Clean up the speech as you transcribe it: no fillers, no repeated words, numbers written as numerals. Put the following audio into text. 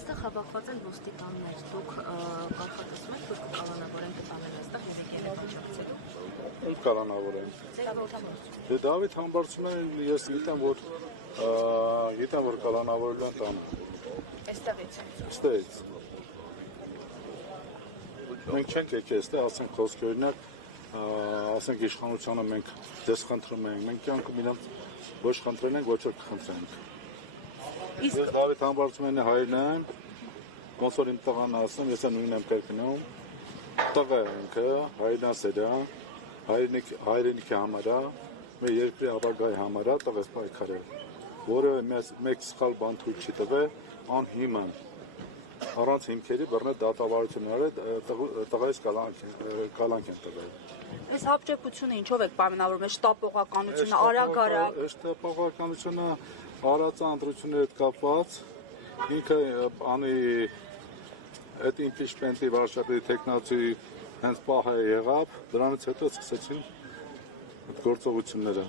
Այստեղ հավաքված են ոստիկաններ, դուք կանխատեսում եք, որ կկալանավորեն կտանել այստեղ իրեք երեխաչակցելու։ Կալանավորեն։ Դավիթ Համբարձումեն ես գիտեմ, որ կալանավորելու են տանը։ Այստեղից։ Մենք չենք եկել այստեղ, ասենք խոսքի օրինակ, ասենք իշխանությանը մենք դες խնդրում ենք, մենք կյանքում իրենց ոչ խնդրել ենք, ոչ որ կխնդրենք։ Ես Դավիթ Համբարձումյանի հայրն եմ, ոնց որ իմ տղան ասում, ես նույնն եմ կրկնում, տղա ինքը, հայրենասեր է, հայրենիքի համար է, մեր երկրի ապագայի համար է, տղես պայքար է, որը մեկ սխալ բան թույլ չի տվել, անհիմն, առանց հիմքերի բռնե դատավարությունները տղայից կալանք են տվել։ Այս հապճեպությունը ինչով եք պայմանավորում, այս շտապողականությունը, արագ-արագ։ Շտապողականությունը արածը ընտրությունների հետ կապված, ինքը անի այդ իմպիչմենտի վարչապետի թեկնածուի հենց պահը եղավ, դրանից հետո սկսեցին գործողությունները։